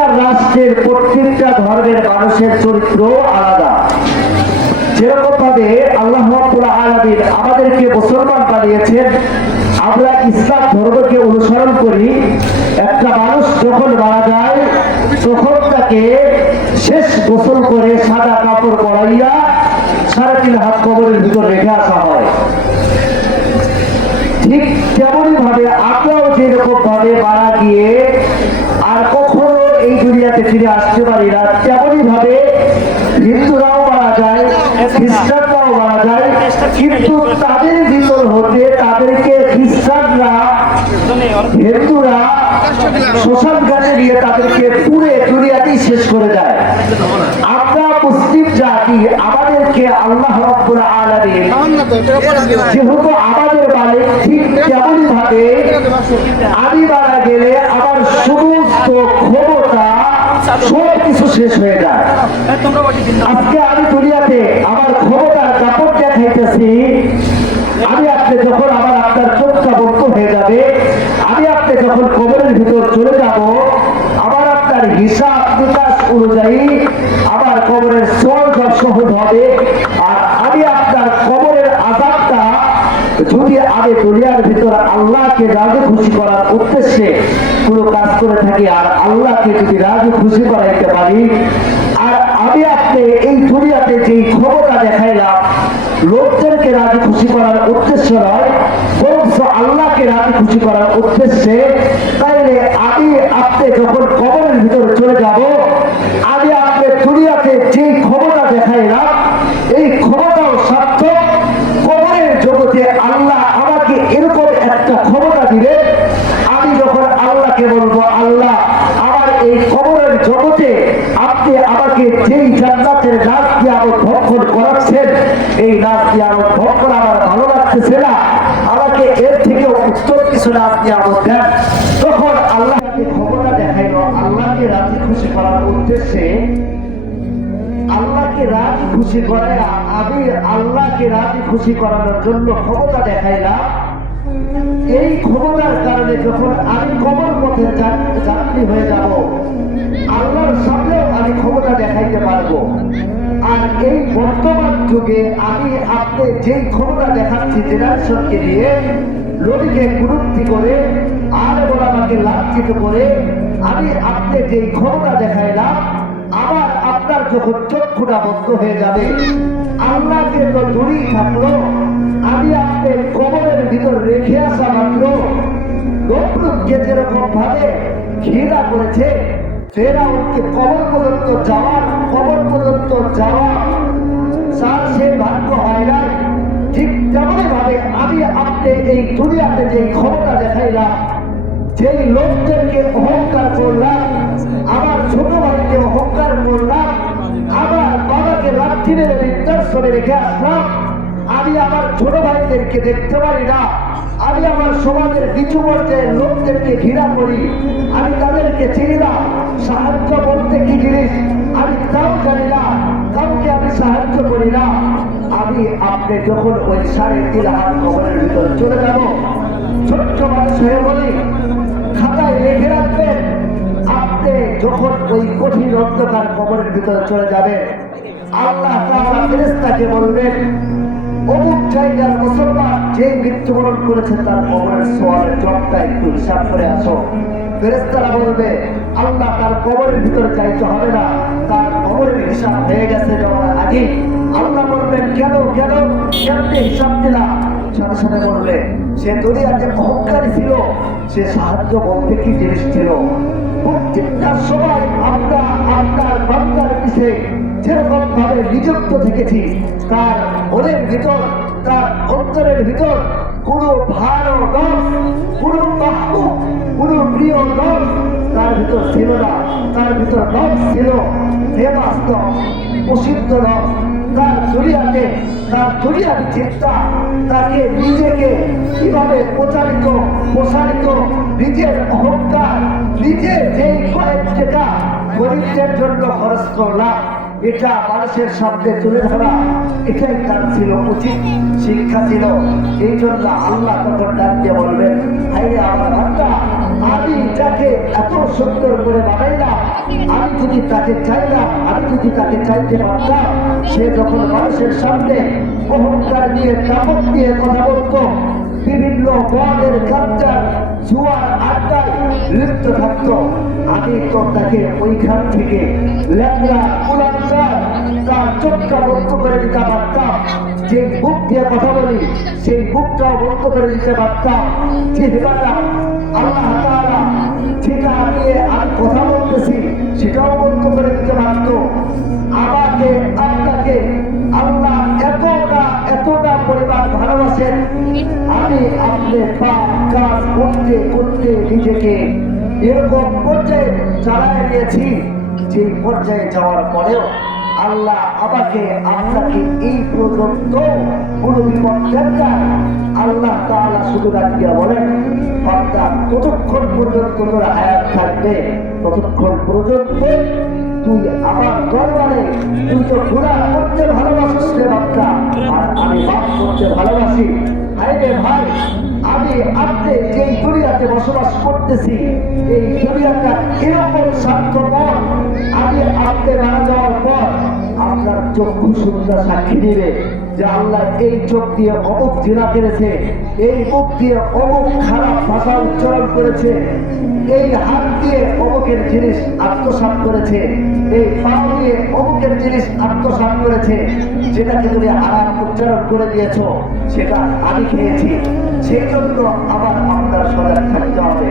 প্রত্যেকটা রাষ্ট্রের প্রত্যেকটা ধর্মের মানুষের চরিত্র আলাদা। যেরকম ভাবে আল্লাহ রাব্বুল আলামিন আমাদেরকে মুসলমান বানিয়েছেন, আমরা ইসলাম ধর্মকে অনুসরণ করি। একটা মানুষ যখন মারা যায় তখন তাকে শেষ গোসল করে সাদা কাপড় পরাইয়া 3.5 হাত কবরের ভিতর রেখে আসা হয়। ঠিক তেমনই ভাবে আমরাও যেরকম ভাবে মারা গিয়ে আর কখনো এই দুনিয়াতে ফিরে আসতে পারি না, তেমনই ভাবে হিন্দুরাও মারা যায়, খ্রিস্টানরাও মারা যায়, কিন্তু তাদের ভিতর হতে তাদেরকে খ্রিস্টানরা হিন্দুরা শ্মশান ঘাটে নিয়ে তাদেরকে পুরে দুনিয়াতেই শেষ করে দেয়। আমরা মুসলিম জাতি, আমাদেরকে আল্লাহ রাব্বুল আলামিন যেহেতু আমাদের মালিক, ঠিক তেমনই ভাবে আমি মারা গেলে আমার সমস্ত ক্ষমতা সবকিছু শেষ হয়ে যায়। আজকে আমি দুনিয়াতে আমার ক্ষমতার কাপড় দেখাইতেছি, আমি আপনি যখন আপনার চোখটা বন্ধ হয়ে যাবে, আমি আপনি যখন কবরের ভিতর চলে যাব, আমার আপনার হিসাব নিকাশ অনুযায়ী আমার কবরের সওয়াল সহজ হবে। আর আমি আপনার কবরের আযাবটা যদি আমি দুনিয়ার ভিতর আল্লাহকে রাজি খুশি করার উদ্দেশ্যে কোনো কাজ করে থাকি, আর আল্লাহকে যদি রাজি খুশি করাইতে পারি, আর আমি আপনি এই দুনিয়াতে যেই ক্ষমতা দেখাইলাম লোকদেরকে রাজি খুশি করার উদ্দেশ্য নয়, বরং আল্লাহকে রাজি খুশি করার উদ্দেশ্যে, তাইলে আমি আপনি যখন কবরের ভিতরে চলে যাব, আমি আপনি দুনিয়াতে যেই ক্ষমতা দেখাইলাম এই ক্ষমতাও সার্থক। কবরের জগতে আল্লাহ আমাকে এরকম একটা ক্ষমতা দিবে, আমি যখন আল্লাহকে বলবো, আল্লাহ আমার এই কবরের জগতে আপনি আমাকে যেই জান্নাতের নাচ দিয়ে আমার ভক্ষণ করাচ্ছেন, এই নাচ দিয়ে আমার ভক্ষণ আমার ভালো লাগতেছে না, আমাকে এর থেকে উত্তম কিছু নাচ দিয়ে আমার দেন, তখন আল্লাহকে ক্ষমতা দেখাইল আল্লাহকে রাজি খুশি করার উদ্দেশ্যে। আল্লাহকে রাজি খুশি করে আমি আল্লাহকে রাজি খুশি করানোর জন্য ক্ষমতা দেখাইলাম। এই ক্ষমতার কারণে যখন আমি কবর পথে যাত্রী হয়ে যাব, আল্লাহর সামনেও আমি ক্ষমতা দেখাইতে পারবো। আর এই বর্তমান যুগে আমি আপনি যেই ক্ষমতা দেখাচ্ছি জেনারেশনকে দিয়ে, নবীকে কুরুক্তি করে আর ওলামাকে লাঞ্ছিত করে আমি আপনি যেই ক্ষমতা দেখাইলাম, আমার আপনার যখন চক্ষুটা বন্ধ হয়ে যাবে, আল্লাহকে তো দূরেই থাকলো, আমি আপনি কবরের ভিতর রেখে আসা মাত্র লোককে যেরকম ভাবে ঘৃণা করেছে, ফেরাউনকে কবর পর্যন্ত যাওয়া তার সে ভাগ্য হয় নাই, ঠিক তেমনই ভাবে আমি আপনি এই দুনিয়াতে যে ক্ষমতা দেখাইলাম, যেই লোকদেরকে অহংকার করলাম, আমার ছোট ভাইকে অহংকার করলাম, আমার বাবাকে লাঠি মেরে বৃদ্ধাশ্রমে রেখে আসলাম, আমি আমার ছোট ভাইদেরকে দেখতে পারি না, আমি আমার সমাজের নিচু পর্যায়ের লোকদেরকে ঘৃণা করি, আমি তাদেরকে চিনি না, সাহায্য বলতে কি জিনিস আমি তাও জানি না, কাউকে আমি সাহায্য করি না। আমি আপনি যখন ওই 3.5 হাত কবরের ভিতর চলে যাব, ছোট্ট মানুষ হয়ে বলি, খাতায় লিখে রাখবেন, আপনি যখন ওই কঠিন অন্ধকার কবরের ভিতরে চলে যাবেন, আল্লাহ তাআলা ফেরেশতাকে বলবেন, অমুক জায়গার মুসলমান যে মৃত্যুবরণ করেছে তার কবরের সওয়ালের জবটা একটু হিসাব করে আসো। ফেরেশতারা বলবে, আল্লাহ তার কবরের ভিতরে যাইতে হবে না, তার কবরের হিসাব হয়ে গেছে যাওয়ার আগে। আল্লাহ বলবেন, কেন কেমনে হিসাব দিলাম? সাথে সাথে বলবে, সে দুনিয়াতে অহংকারী ছিল, সে সাহায্য বলতে কি জিনিস ছিল। প্রত্যেকটা সময় আমরা আপনার বান্দার পিছে যেরকম ভাবে নিযুক্ত থেকেছি, তার মনের ভিতর, তার অন্তরের ভিতর কোনো ভালো দল, কোনো মাহবুব, কোনো প্রিয় দল তার ভিতর ছিল না। তার ভিতর দল ছিল দেবাস্তব, প্রসিদ্ধ দল। তার জড়িয়াতে, তার জড়িয়াতে চিন্তা, তাকে নিজেকে কিভাবে প্রসারিত, নিজের অহংকার, নিজের যেই কয়েক টাকা গরিবদের জন্য খরচ করলাম, এটা মানুষের সামনে তুলে ধরা, এটাই তার ছিল উচিত শিক্ষা ছিল। এই জন্য আল্লাহ তখন ডাক দিয়ে বলবেন, হাইরে আমার বান্দা, আমি যাকে এত সুন্দর করে বানাইলাম, আমি যদি তাকে চাইতাম, আমি যদি তাকে চাইতে পারতাম, সে যখন মানুষের সামনে অহংকার নিয়ে কাপড় দিয়ে কথা বলতো, বিভিন্ন বনের কালচার জুয়ার আড্ডায় লিপ্ত থাকতো, আমি তো তাকে ওইখান থেকে ল্যাংড়া কুলাঙ্গার তার চোখটা বন্ধ করে দিতে পারতাম। যে বুক দিয়ে কথা বলি সেই বুকটাও বন্ধ করে দিতে পারতাম। যে হেবাটা আল্লাহ তাআলা যেটা দিয়ে আমি কথা বলতেছি সেটাও বন্ধ করে দিতে পারত। আমাকে আপনাকে আল্লাহ এতটা পরিমাণ ভালোবাসেন, আমি আপনার পাপ কাজ করতে করতে নিজেকে এরকম পর্যায়ে চালায় নিয়েছি, যে পর্যায়ে যাওয়ার পরেও আল্লাহ আমাকে আপনাকে এই পর্যন্ত কোন বিপদ দেন না। আল্লাহ তাআলা শুধু রাখিয়া বলেন, বান্দা ততক্ষণ পর্যন্ত তোর হায়াত থাকবে, ততক্ষণ পর্যন্ত তুই আমার দরবারে তুই তো গুনাহ করতে ভালোবাসিস রে বান্দা, আর আমি মাফ করতে ভালোবাসি। হায় রে ভাই, আমি আপনি যেই দুনিয়াতে বসবাস করতেছি, এই দুনিয়াটা এরকম স্বার্থপর, আমি আপনি মারা যাওয়ার পর আপনার চক্ষু শুনতে সাক্ষী দিবে যে আল্লাহ এই চোখ দিয়ে অমুক জিনা করেছে, এই মুখ দিয়ে অমুক খারাপ ভাষা উচ্চারণ করেছে, এই হাত দিয়ে অমুকের জিনিস আত্মসাৎ করেছে, এই পা দিয়ে অমুকের জিনিস আত্মসাৎ করেছে, যেটাকে তুমি হারাম উচ্চারণ করে দিয়েছ সেটা আমি খেয়েছি। সেই জন্য আমার আপনার সজাগ থাকতে হবে।